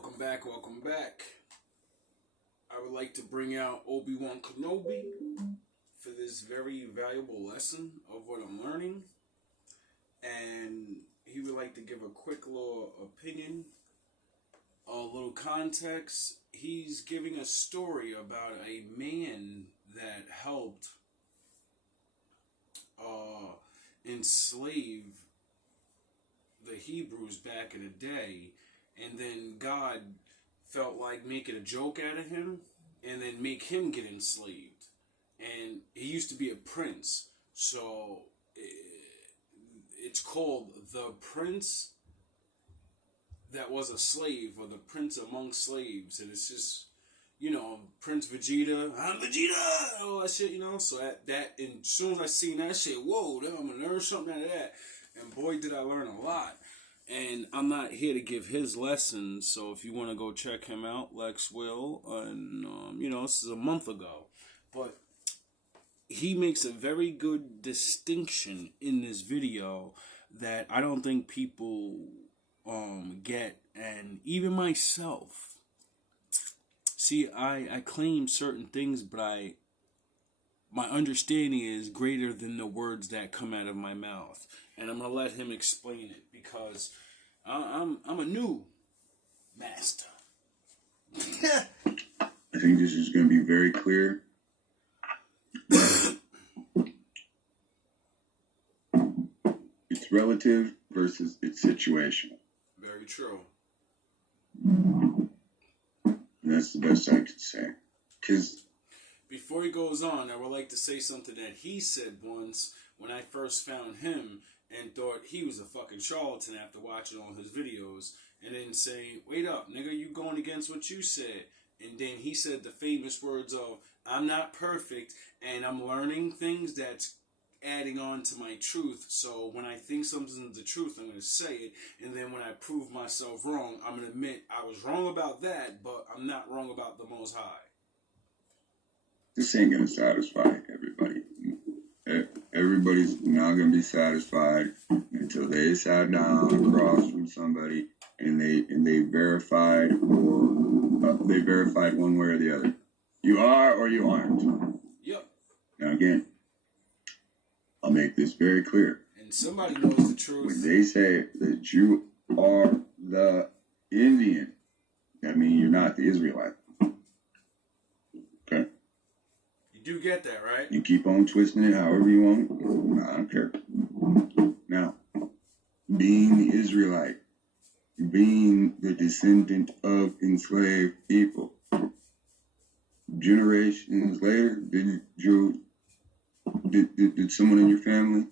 Welcome back, welcome back. I would like to bring out Obi-Wan Kenobi for this very valuable lesson of what I'm learning. And he would like to give a quick little opinion, a little context. He's giving a story about a man that helped enslave the Hebrews back in the day, and then God felt like making a joke out of him and then make him get enslaved. And he used to be a prince, so it's called the prince that was a slave, or the prince among slaves. And it's just, Prince Vegeta, I'm Vegeta, all that shit, so that and as soon as I seen that shit, whoa, I'm gonna learn something out of that. And boy, did I learn a lot. And I'm not here to give his lessons, so if you want to go check him out, Lex will. And, this is a month ago. But he makes a very good distinction in this video that I don't think people get. And even myself. See, I claim certain things, but my understanding is greater than the words that come out of my mouth. And I'm going to let him explain it, because I'm a new master. I think this is going to be very clear. It's relative versus it's situational. Very true. And that's the best I could say. Because before he goes on, I would like to say something that he said once when I first found him and thought he was a fucking charlatan after watching all his videos, and then saying, wait up, nigga, you going against what you said. And then he said the famous words of, I'm not perfect, and I'm learning things that's adding on to my truth. So when I think something's the truth, I'm going to say it. And then when I prove myself wrong, I'm going to admit I was wrong about that, but I'm not wrong about the Most High. this ain't going to satisfy everybody. Everybody's not going to be satisfied until they sat down across from somebody and they verified, or they verified one way or the other. You are or you aren't. Yep. Now again, I'll make this very clear. And somebody knows the truth. When they say that you are the Indian, that means you're not the Israelite. Okay? You do get that, right? You keep on twisting it however you want. I don't care. Now, being the Israelite, being the descendant of enslaved people, generations later, did someone in your family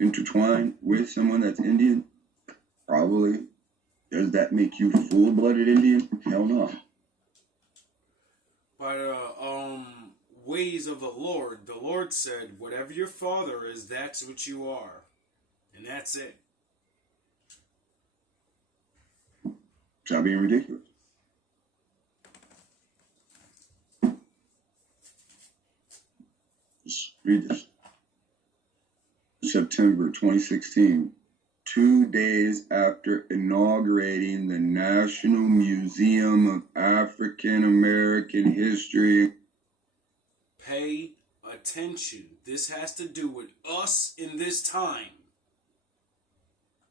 intertwine with someone that's Indian? Probably. Does that make you full-blooded Indian? Hell no. By the ways of the Lord said, whatever your father is, that's what you are. And that's it. Stop being ridiculous. Just read this. September 2016, 2 days after inaugurating the National Museum of African American History. Pay attention. This has to do with us in this time.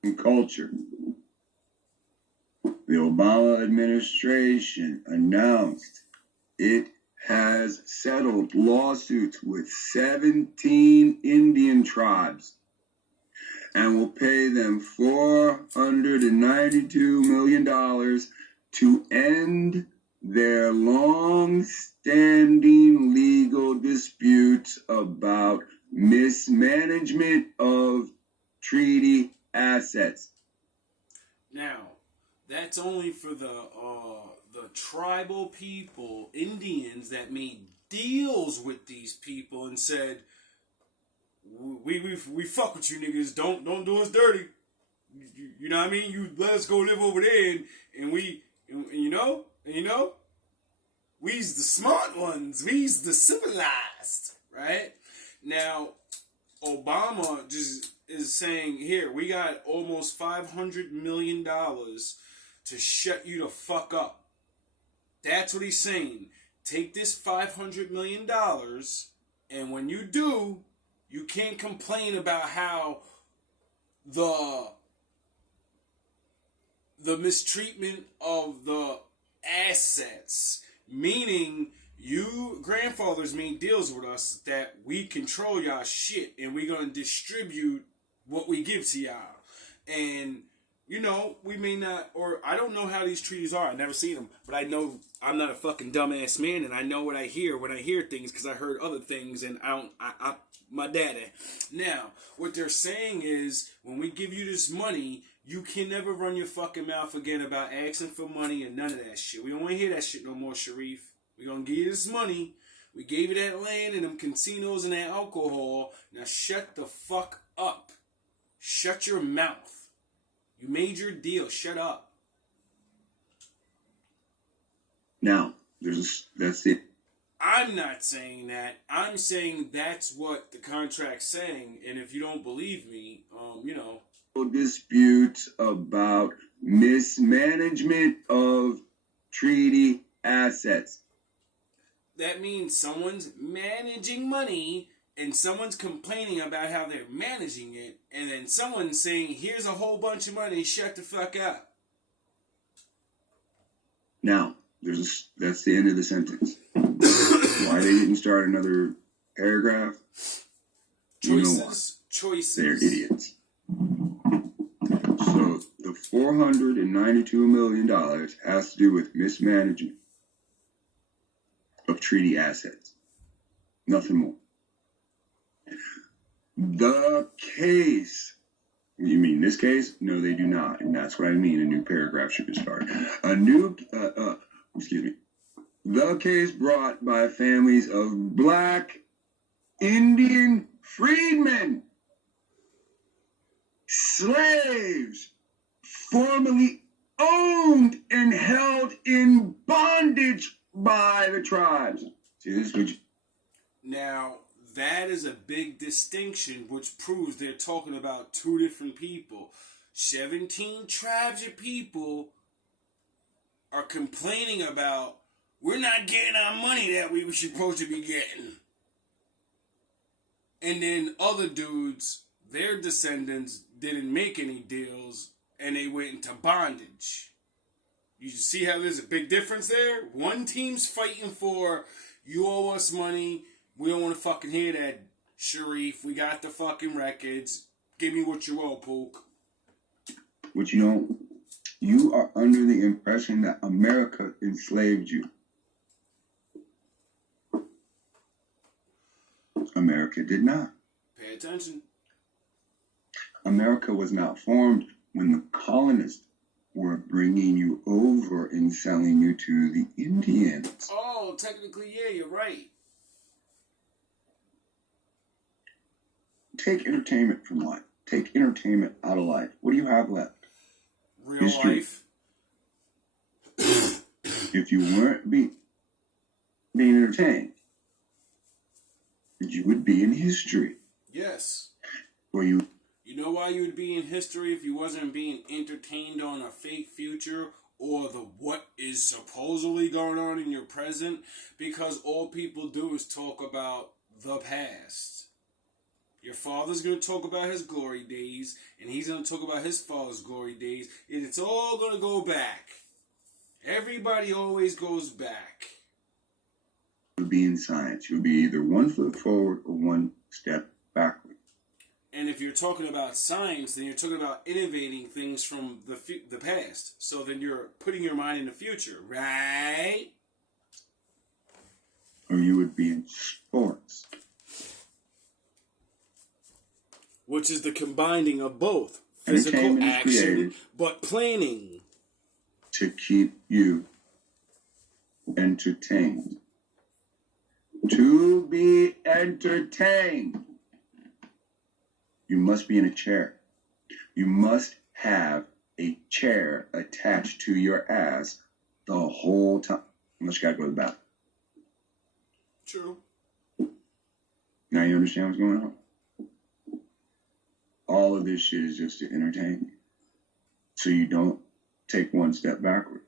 And culture. The Obama administration announced it has settled lawsuits with 17 Indian tribes and will pay them $492 million to end their long-standing legal disputes about mismanagement of treaty assets. Now, that's only for the tribal people, Indians, that made deals with these people and said, we fuck with you niggas, don't do us dirty. You know what I mean? You let us go live over there, and we's the smart ones, we's the civilized, right? Now, Obama just is saying, here, we got almost $500 million to shut you the fuck up. That's what he's saying. Take this $500 million, and when you do, you can't complain about how the mistreatment of the assets, meaning you grandfathers made deals with us that we control y'all shit and we gonna distribute what we give to y'all. And you know, we may not, or I don't know how these treaties are. I never seen them, but I know I'm not a fucking dumbass man, and I know what I hear when I hear things because I heard other things, and I my daddy. Now, what they're saying is, when we give you this money, you can never run your fucking mouth again about asking for money and none of that shit. We don't want to hear that shit no more, Sharif. We're gonna give you this money. We gave you that land and them casinos and that alcohol. Now shut the fuck up. Shut your mouth. You made your deal. Shut up. Now, that's it. I'm not saying that. I'm saying that's what the contract's saying. And if you don't believe me, you know. Disputes about mismanagement of treaty assets. That means someone's managing money and someone's complaining about how they're managing it, and then someone's saying, here's a whole bunch of money, shut the fuck up. Now, that's the end of the sentence. Why they didn't start another paragraph? Choices. They're idiots. So, the $492 million has to do with mismanagement of treaty assets. Nothing more. The case. You mean this case? No, they do not. And that's what I mean. A new paragraph should be started. The case brought by families of Black Indian freedmen, slaves, formerly owned and held in bondage by the tribes. See, this is what you... Now, that is a big distinction, which proves they're talking about two different people. 17 tribes of people are complaining about, we're not getting our money that we were supposed to be getting. And then other dudes, their descendants, didn't make any deals, and they went into bondage. You see how there's a big difference there? One team's fighting for, you owe us money. We don't want to fucking hear that, Sharif. We got the fucking records. Give me what you owe, Pook. But you are under the impression that America enslaved you. America did not. Pay attention. America was not formed when the colonists were bringing you over and selling you to the Indians. Oh, technically, yeah, you're right. Take entertainment from life. Take entertainment out of life. What do you have left? Real History. life. If you weren't being entertained, you would be in history. Yes. Or you... You know why you would be in history if you wasn't being entertained on a fake future or the what is supposedly going on in your present? Because all people do is talk about the past. Your father's going to talk about his glory days, and he's going to talk about his father's glory days, and it's all going to go back. Everybody always goes back. You'll be in science. You'll be either 1 foot forward or 1 step backward. And if you're talking about science, then you're talking about innovating things from the past. So then you're putting your mind in the future, right? Or you would be in sports. Which is the combining of both. Physical action, but planning. To keep you entertained. To be entertained. You must be in a chair. You must have a chair attached to your ass the whole time. Unless you gotta go to the bathroom. True. Now you understand what's going on? All of this shit is just to entertain you. So you don't take one step backward.